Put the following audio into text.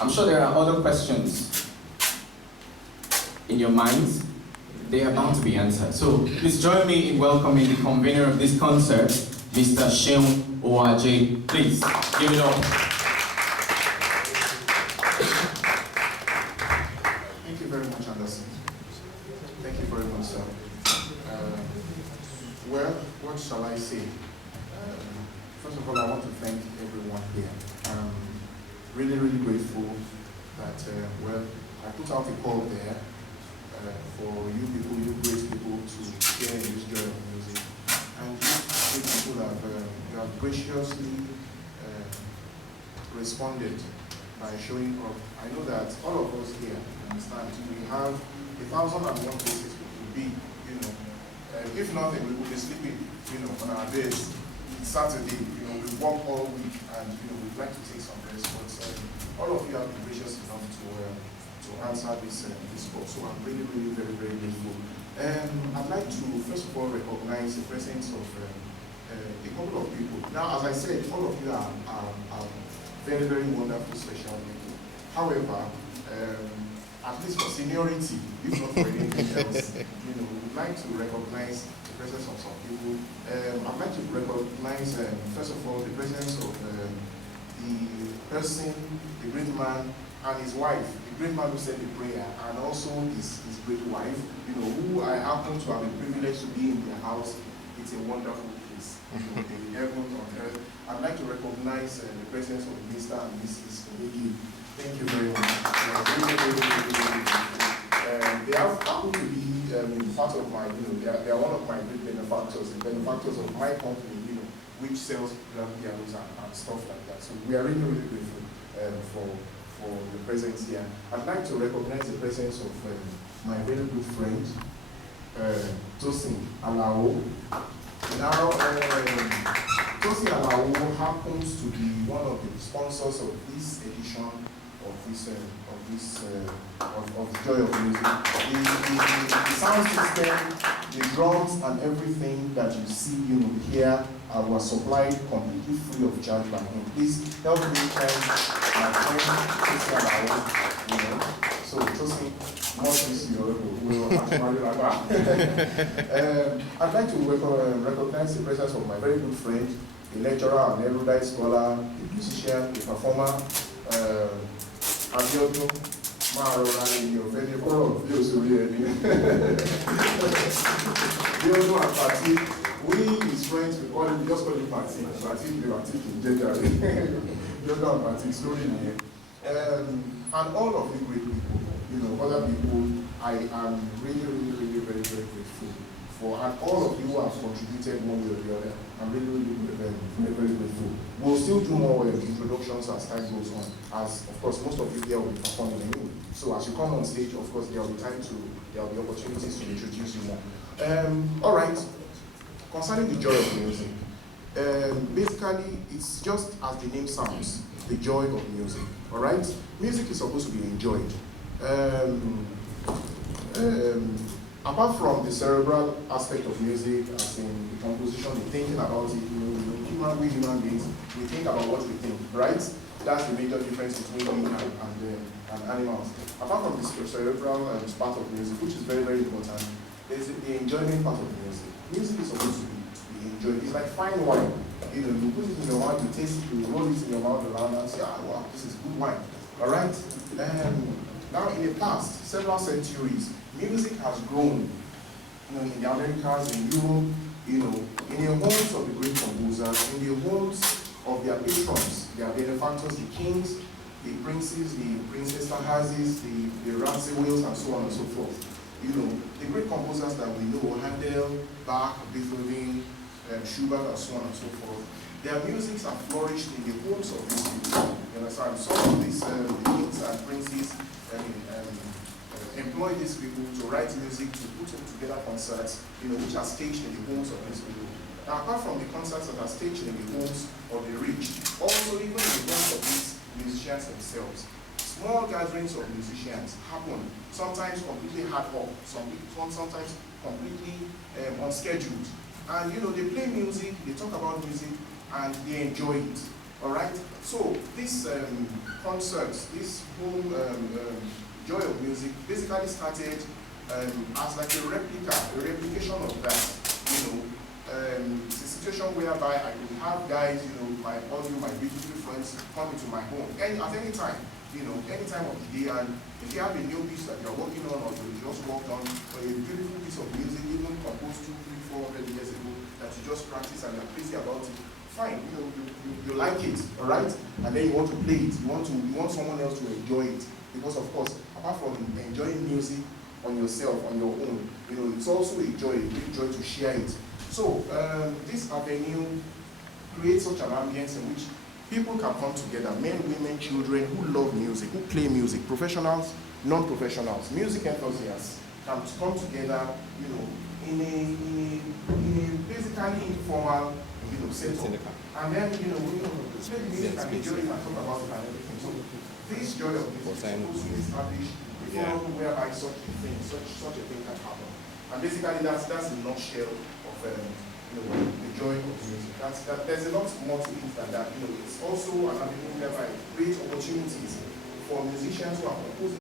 I'm sure there are other questions in your minds. They are bound to be answered. So please join me in welcoming the convener of this concert, Mr. Sheun Owaje. Please give it up. Thank you very much, Anderson. Thank you very much, sir. Well, what shall I say? First of all, I want to thank everyone here. I'm really, really grateful that, well, I put out a call there for you people, you great people, to share in this joy of music. And you great people have graciously responded by showing up. I know that all of us here understand we have 1,001 places we could be, you know. If nothing, we would be sleeping, you know, on our beds. It's Saturday, you know, we work all week, and you know, we'd like to take some rest. But all of you have been gracious enough to answer this call. So I'm really, really, very, very grateful. I'd like to first of all recognize the presence of a couple of people. Now, as I said, all of you are very, very wonderful, special people. However, at least for seniority, if not for anything else, you know, we'd like to recognize the presence of some people. I'd like to recognize, first of all, the presence of the person, the great man, and his wife, the great man who said the prayer, and also his great wife, you know, who I happen to have the privilege to be in their house. It's a wonderful place, in heaven on earth. I'd like to recognize the presence of Mr. and Mrs. Omegi. Thank you very much. They have happened to be part of my, you know, they are one of my great benefactors, the benefactors of my company, you know, which sells pianos and stuff like that. So we are really, really grateful for the presence here. I'd like to recognize the presence of my very good friend, Tosin Alao. Now, Tosin Alao happens to be one of the sponsors of this edition of Joy of Music. The sound system, the drums, and everything that you see, you know, here was supplied completely free of charge by him. Please help me thank my friend Tosin Alao. You know, so Tosin, more this year will actually like I'd like to recognize the presence of my very good friend, a lecturer, an erudite scholar, a musician, a performer, Abiodun Marora in your very all of you so really. Abiodun and Pati, we his friends, we just call him Pati. Pati in general. Abiodun and Pati, slowly here. And all of you great people, you know, other people, I am really, really, really very, very grateful for, and all of you who have contributed one way or the other. I'm really, really very, very, very grateful. We'll still do more introductions as time goes on, as of course most of you here will be performing anyway. So as you come on stage, of course there will be opportunities to introduce you more. All right. Concerning the joy of music, basically it's just as the name sounds, the joy of music. All right. Music is supposed to be enjoyed. Apart from the cerebral aspect of music, as in the composition, the thinking about it, you know, we human beings, we think about what we think, right? That's the major difference between me and animals. Apart from the cerebral part of music, which is very, very important, there's the enjoyment part of music. Music is supposed to be enjoyed. It's like fine wine. You know, you put it in your mouth, you taste it, you roll it in your mouth around and say, ah, wow, this is good wine. All right? Now, in the past, several centuries, music has grown, you know, in the Americas, in Europe, you know, in the homes of the great composers, in the homes of their patrons, their benefactors, the kings, the princes, the Princess Tahazis, the Radziwills, and so on and so forth. You know, the great composers that we know, Handel, Bach, Beethoven, Schubert, and so on and so forth, their musics have flourished in the homes of these people. You understand? Some of these kings and princes employ these people to write music, to put together concerts, you know, which are staged in the homes of these people. Now, apart from the concerts that are staged in the homes of the rich, also even in the homes of these musicians themselves, small gatherings of musicians happen, sometimes completely ad hoc, sometimes completely unscheduled. And you know, they play music, they talk about music, and they enjoy it. All right. So this concert, this whole Joy of Music, basically started as like a replication of that. You know, it's a situation whereby I could have guys, you know, all you, my beautiful friends, come into my home at any time. You know, any time of the day, and if you have a new piece that you're working on, or you just worked on, or a beautiful piece of music, even composed 200, 300, 400 years ago, that you just practice and you're crazy about it, fine, you know, you like it, all right, and then you want to play it, you want someone else to enjoy it, because of course, apart from enjoying music on yourself, on your own, you know, it's also a joy, a great joy to share it. So this avenue creates such an ambience in which people can come together, men, women, children who love music, who play music, professionals, non-professionals, music enthusiasts can come together, you know, in a basically informal, you know, setup. And then, you know, play the music and enjoy it and talk about it and everything. So this joy of music is supposed to be established before whereby such a thing can happen. And basically that's the nutshell of you know, the joy of music. There's a lot more to it than that. You know, it's also an avenue whereby it creates opportunities for musicians who are composing